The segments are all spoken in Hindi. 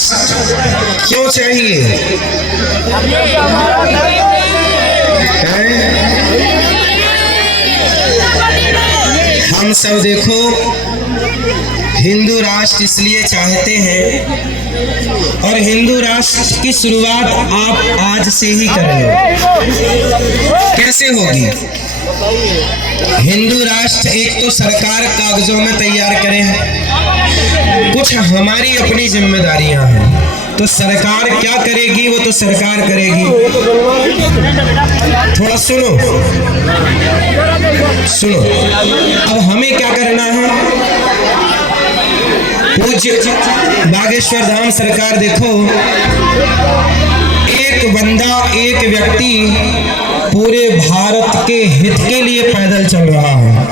राष्ट्र क्यों चाहिए? हम सब देखो हिंदू राष्ट्र इसलिए चाहते हैं, और हिंदू राष्ट्र की शुरुआत आप आज से ही कर लो। कैसे होगी? हिंदू राष्ट्र एक तो सरकार कागजों में तैयार करे, कुछ हमारी अपनी जिम्मेदारियां हैं। तो सरकार क्या करेगी वो तो सरकार करेगी। थोड़ा सुनो सुनो, अब हमें क्या करना है? पूज्य बागेश्वर धाम सरकार देखो, एक बंदा एक व्यक्ति पूरे भारत के हित के लिए पैदल चल रहा है।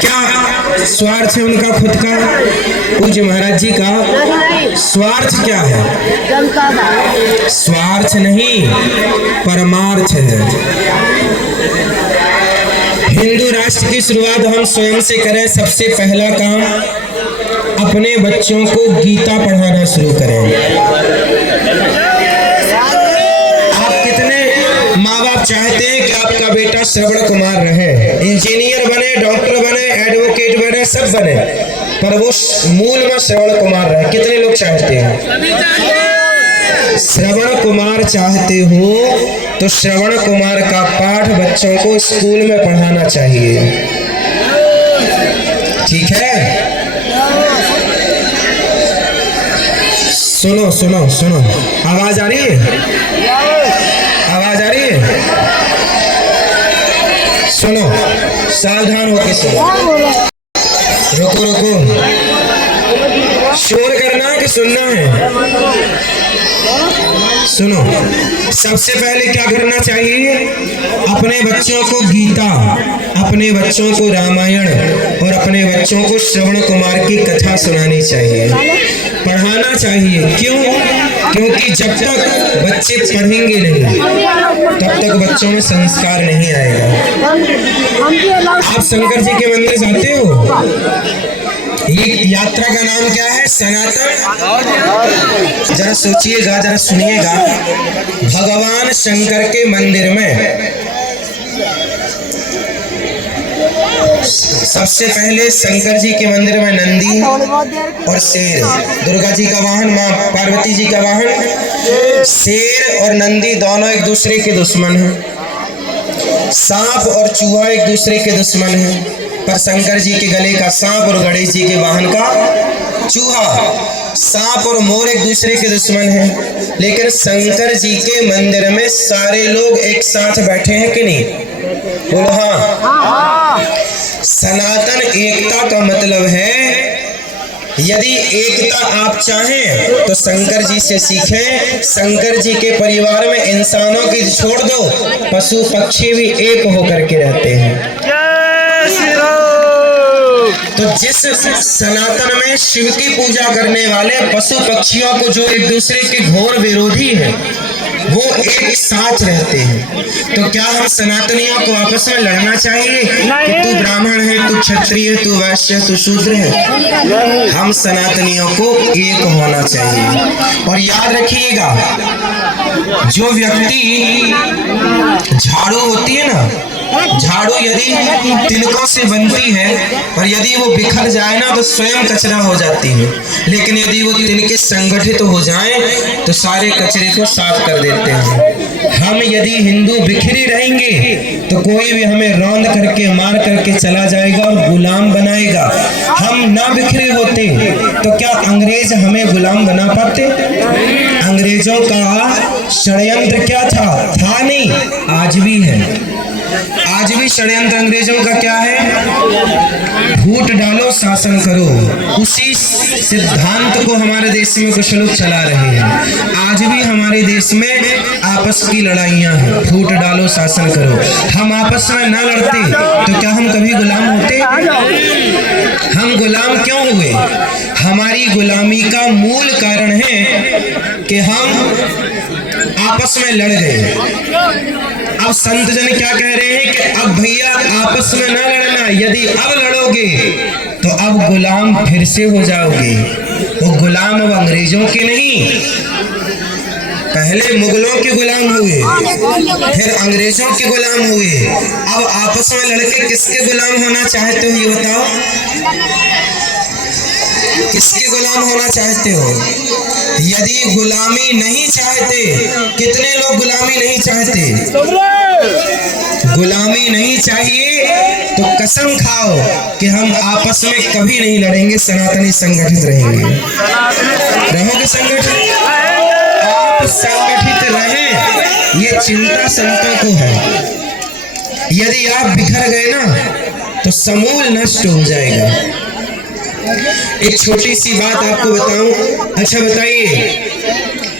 क्या स्वार्थ है उनका खुद का? पूज्य महाराज जी का स्वार्थ क्या है? स्वार्थ नहीं, परमार्थ है। हिंदू राष्ट्र की शुरुआत हम स्वयं से करें। सबसे पहला काम, अपने बच्चों को गीता पढ़ाना शुरू करें। आप कितने माँ बाप चाहते हैं कि आपका बेटा श्रवण कुमार रहे, इंजीनियर बने, डॉक्टर बने, एडवोकेट बने, सब बने, पर वो मूल में श्रवण कुमार रहे? कितने लोग चाहते हैं? श्रवण कुमार चाहते हो तो श्रवण कुमार का पाठ बच्चों को स्कूल में पढ़ाना चाहिए। ठीक है? सुनो सुनो सुनो, आवाज आ रही है? आवाज आ रही है? सुनो, सावधान होकर सुनो। रुको रुको, शोर करना है कि सुनना है? सुनो, सबसे पहले क्या करना चाहिए? अपने बच्चों को गीता, अपने बच्चों को रामायण और अपने बच्चों को श्रवण कुमार की कथा सुनानी चाहिए, पढ़ाना चाहिए। क्यों? क्योंकि जब तक बच्चे पढ़ेंगे नहीं तब तक बच्चों में संस्कार नहीं आएगा। आप शंकर जी के मंदिर जाते हो? ये यात्रा का नाम क्या है? सनातन। जरा सोचिएगा, जरा सुनिएगा। भगवान शंकर के मंदिर में सबसे पहले शंकर जी के मंदिर में नंदी और शेर, दुर्गा जी का वाहन, माँ पार्वती जी का वाहन। शेर और नंदी दोनों एक दूसरे के दुश्मन हैं। सांप और चूहा एक दूसरे के दुश्मन हैं, पर शंकर जी के गले का सांप और गणेश जी के वाहन का चूहा। सांप और मोर एक दूसरे के दुश्मन हैं, लेकिन शंकर जी के मंदिर में सारे लोग एक साथ बैठे हैं कि नहीं? बोलो हाँ। सनातन एकता का मतलब है, यदि एकता आप चाहें तो शंकर जी से सीखें। शंकर जी के परिवार में इंसानों की छोड़ दो, पशु पक्षी भी एक होकर के रहते हैं। तो जिस सनातन में शिव की पूजा करने वाले पशु पक्षियों को जो एक दूसरे के घोर विरोधी हैं, वो एक साथ रहते हैं, तो क्या हम सनातनियों को आपस में लड़ना चाहिए कि तू ब्राह्मण है, तू क्षत्रिय है, तू वैश्य है, तू शूद्र है? हम सनातनियों को एक होना चाहिए। और याद रखिएगा, जो व्यक्ति झाड़ू होती है ना, झाड़ू यदि तिनकों से बनती है और यदि वो बिखर जाए ना तो स्वयं कचरा हो जाती है, लेकिन यदि वो तिनके संगठित हो जाएं तो सारे कचरे को साफ कर देते हैं। हम यदि हिंदू बिखरे रहेंगे तो कोई भी हमें रौंद करके मार करके चला जाएगा और गुलाम बनाएगा। हम ना बिखरे होते तो क्या अंग्रेज हमें गुलाम बना पाते? अंग्रेजों का षड्यंत्र क्या था नहीं, आज भी है। आज भी षड्यंत्र अंग्रेजों का क्या है? फूट डालो, शासन करो। उसी सिद्धांत को हमारे देश में कुछ लोग चला रहे हैं। आज भी हमारे देश में आपस की लड़ाइयां हैं, फूट डालो, शासन करो। हम आपस में ना लड़ते तो क्या हम कभी गुलाम होते? हम गुलाम क्यों हुए? हमारी गुलामी का मूल कारण है कि हम आपस में लड़ गए। अब संत जन क्या कह रहे हैं कि अब भैया आपस में ना लड़ना, यदि अब लड़ोगे तो अब गुलाम फिर से हो जाओगे। वो गुलाम अब अंग्रेजों के नहीं, पहले मुगलों के गुलाम हुए, फिर अंग्रेजों के गुलाम हुए, अब आपस में लड़के किसके गुलाम होना चाहते हो ये बताओ? किसके गुलाम होना चाहते हो? यदि गुलामी नहीं चाहते, कितने लोग गुलामी नहीं चाहते? गुलामी नहीं चाहिए तो कसम खाओ कि हम आपस में कभी नहीं लड़ेंगे, सनातनी संगठित रहेंगे। रहोगे संगठित? आप संगठित रहें, ये चिंता संतों को है। यदि आप बिखर गए ना तो समूल नष्ट हो जाएगा। एक छोटी सी बात आपको बताऊं। अच्छा बताइए,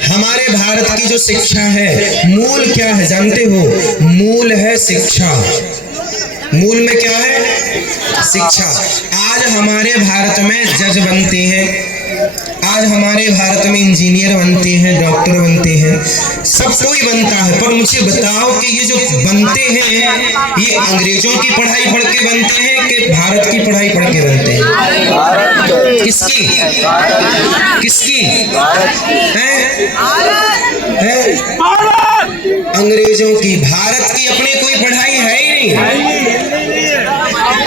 हमारे भारत की जो शिक्षा है, मूल क्या है जानते हो? मूल है शिक्षा। मूल में क्या है? शिक्षा। आज हमारे भारत में जज बनते हैं, आज हमारे भारत में इंजीनियर बनते हैं, डॉक्टर बनते हैं, सब कोई बनता है। पर मुझे बताओ कि ये जो बनते हैं ये अंग्रेजों की पढ़ाई पढ़ के बनते हैं कि भारत की पढ़ाई पढ़ के बनते हैं? किसकी? किसकी है? अंग्रेजों की। भारत की अपनी कोई पढ़ाई है ही नहीं।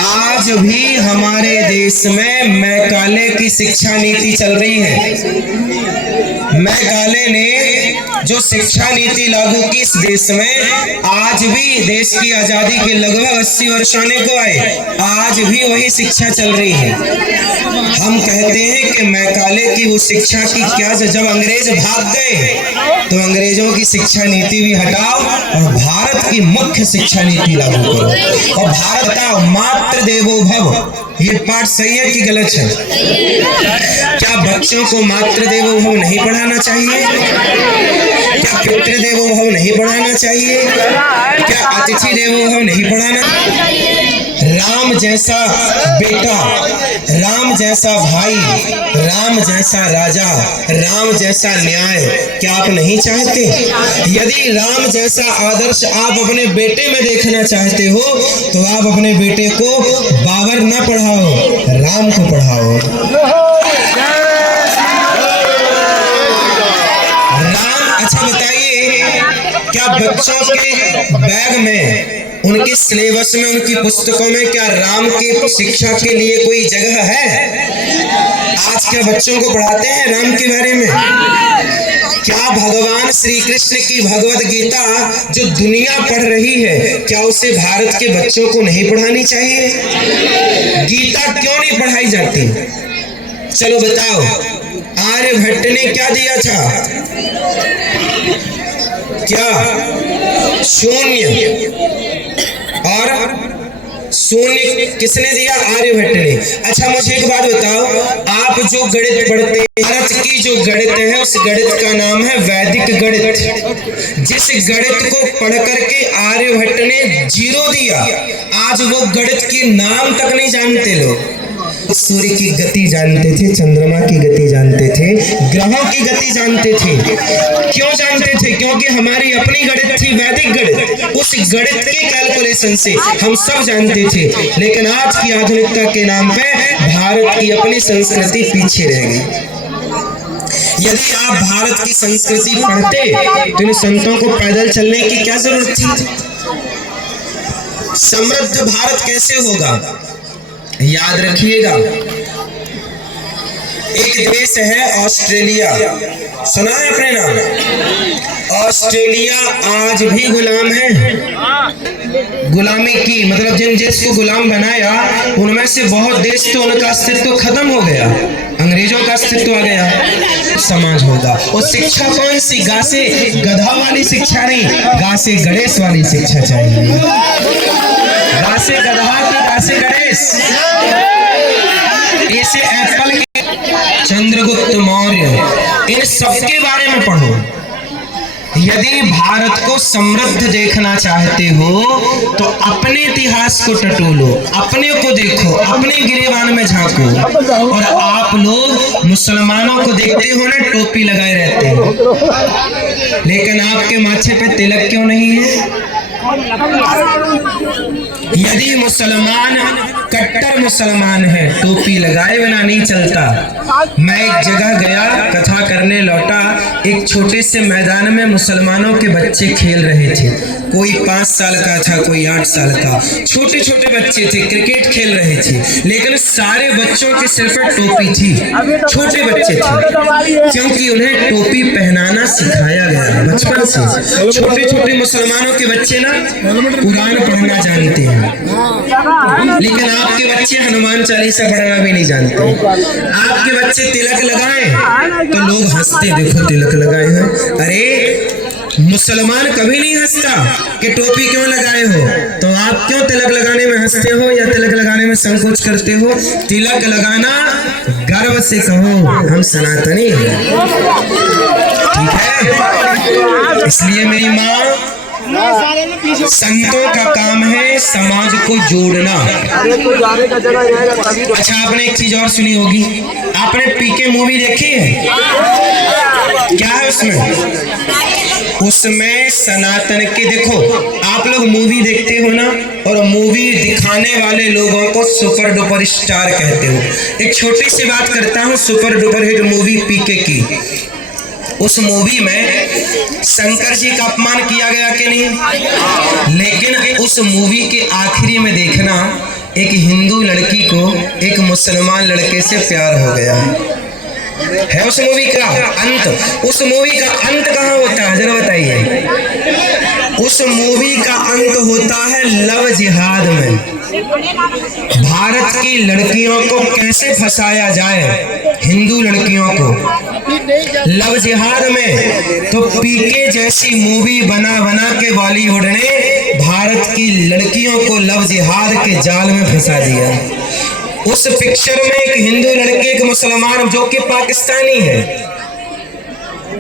आज भी हमारे देश में मैकाले की शिक्षा नीति चल रही है। मैकाले ने जो शिक्षा नीति लागू की इस देश में, आज भी देश की आजादी के लगभग 80 वर्ष आने को आए, आज भी वही शिक्षा चल रही है। हम कहते हैं कि मैकाले की वो शिक्षा की क्या, जब अंग्रेज भाग गए तो अंग्रेजों की शिक्षा नीति भी हटाओ और भारत की मुख्य शिक्षा नीति लागू करो। और भारत का मातृ देवो भव, ये पाठ सही है कि गलत है? क्या बच्चों को मातृ देवो भव नहीं पढ़ाना चाहिए? क्या पितृ देवो भव नहीं पढ़ाना चाहिए? क्या अतिथि देवो भव नहीं पढ़ाना? राम जैसा बेटा, राम जैसा भाई, राम जैसा राजा, राम जैसा न्याय क्या आप नहीं चाहते? यदि राम जैसा आदर्श आप अपने बेटे में देखना चाहते हो तो आप अपने बेटे को बाबर न पढ़ाओ, राम को पढ़ाओ। राम। अच्छा बताइए, क्या बच्चों के बैग में, उनके सिलेबस में, उनकी पुस्तकों में क्या राम की शिक्षा के लिए कोई जगह है? आज क्या बच्चों को पढ़ाते हैं राम के बारे में? क्या भगवान श्री कृष्ण की भगवत गीता जो दुनिया पढ़ रही है, क्या उसे भारत के बच्चों को नहीं पढ़ानी चाहिए? गीता क्यों नहीं पढ़ाई जाती? चलो बताओ, आर्यभट्ट ने क्या दिया था? क्या? शून्य। और शून्य किसने दिया? आर्यभट्ट ने। अच्छा मुझे एक बात बताओ, आप जो गणित पढ़ते हैं, भारत की जो गणित है उस गणित का नाम है वैदिक गणित। जिस गणित को पढ़ करके आर्यभट्ट ने 0 दिया, आज वो गणित के नाम तक नहीं जानते लोग। सूर्य की गति जानते थे, चंद्रमा की गति जानते थे, ग्रहों की गति जानते थे। क्यों जानते थे? क्योंकि हमारी अपनी गणित थी, वैदिक गणित। उस गणित के कैलकुलेशन से हम सब जानते थे। लेकिन आज की आधुनिकता के नाम पे भारत की अपनी संस्कृति पीछे रह गई। यदि आप भारत की संस्कृति पढ़ते तो इन संतों को पैदल चलने की क्या जरूरत थी? समृद्ध भारत कैसे होगा? याद रखिएगा, एक देश है ऑस्ट्रेलिया, सुना है अपने नाम? ऑस्ट्रेलिया आज भी गुलाम है। गुलामी की मतलब जिन देश को गुलाम बनाया उनमें से बहुत देश तो उनका अस्तित्व खत्म हो गया, अंग्रेजों का अस्तित्व आ गया। समाज होगा। और शिक्षा कौन सी? गा से गधा वाली शिक्षा नहीं, गा से गणेश वाली शिक्षा चाहिए। गा से गधा की गा से गणेश। ऐसे एप्पल के, चंद्रगुप्त मौर्य, इन सबके बारे में पढ़ो। यदि भारत को समृद्ध देखना चाहते हो तो अपने इतिहास को टटोलो, अपने को देखो, अपने गिरेबान में झांको। और आप लोग मुसलमानों को देखते हो ना, टोपी लगाए रहते हैं, लेकिन आपके माथे पे तिलक क्यों नहीं है? यदि मुसलमान कट्टर मुसलमान है, टोपी लगाए बिना नहीं चलता। मैं एक जगह गया, कथा करने लौटा, एक छोटे से मैदान में मुसलमानों के बच्चे खेल रहे थे। कोई 5 साल का था, कोई 8 साल का, छोटे छोटे बच्चे थे, क्रिकेट खेल रहे थे। लेकिन सारे बच्चों के सिर पर टोपी थी, छोटे बच्चे थे, क्योंकि उन्हें टोपी पहनाना सिखाया गया बचपन से। छोटे छोटे मुसलमानों के बच्चे ना कुरान पढ़ना जानते हैं, लेकिन आपके बच्चे हनुमान चालीसा पढ़ना भी नहीं जानते। आपके बच्चे तिलक लगाए तो लोग हंसते, देखो तिलक लगाए हैं। अरे मुसलमान कभी नहीं हंसता कि टोपी क्यों लगाए हो, तो आप क्यों तिलक लगाने में हंसते हो या तिलक लगाने में संकोच करते हो? तिलक लगाना गर्व से कहो हम सनातनी हैं, ठीक है? इसलिए मेरी माँ, संतों का काम है समाज को जोड़ना। अच्छा, आपने एक चीज और सुनी होगी, आपने पीके मूवी देखी है? क्या है उसमें? उसमें सनातन के, देखो आप लोग मूवी देखते हो ना, और मूवी दिखाने वाले लोगों को सुपर डुपर स्टार कहते हो। एक छोटी सी बात करता हूँ, सुपर डुपर हिट मूवी पीके की। उस मूवी में शंकर जी का अपमान किया गया कि नहीं? लेकिन उस मूवी के आखिरी में देखना, एक हिंदू लड़की को एक मुसलमान लड़के से प्यार हो गया है। उस मूवी का अंत, उस मूवी का अंत कहाँ होता है जरा बताइए? उस मूवी का अंत होता है लव जिहाद में। भारत की लड़कियों को कैसे फंसाया जाए, हिंदू लड़कियों को लव जिहाद में। तो पीके जैसी मूवी बना बना के बॉलीवुड ने भारत की लड़कियों को लव जिहाद के जाल में फंसा दिया। उस पिक्चर में एक हिंदू लड़के, एक मुसलमान जो कि पाकिस्तानी है,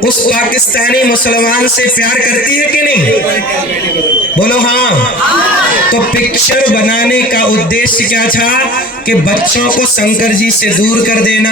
उस पाकिस्तानी मुसलमान से प्यार करती है कि नहीं? बोलो हाँ। तो पिक्चर बनाने का उद्देश्य क्या था कि बच्चों को शंकर जी से दूर कर देना,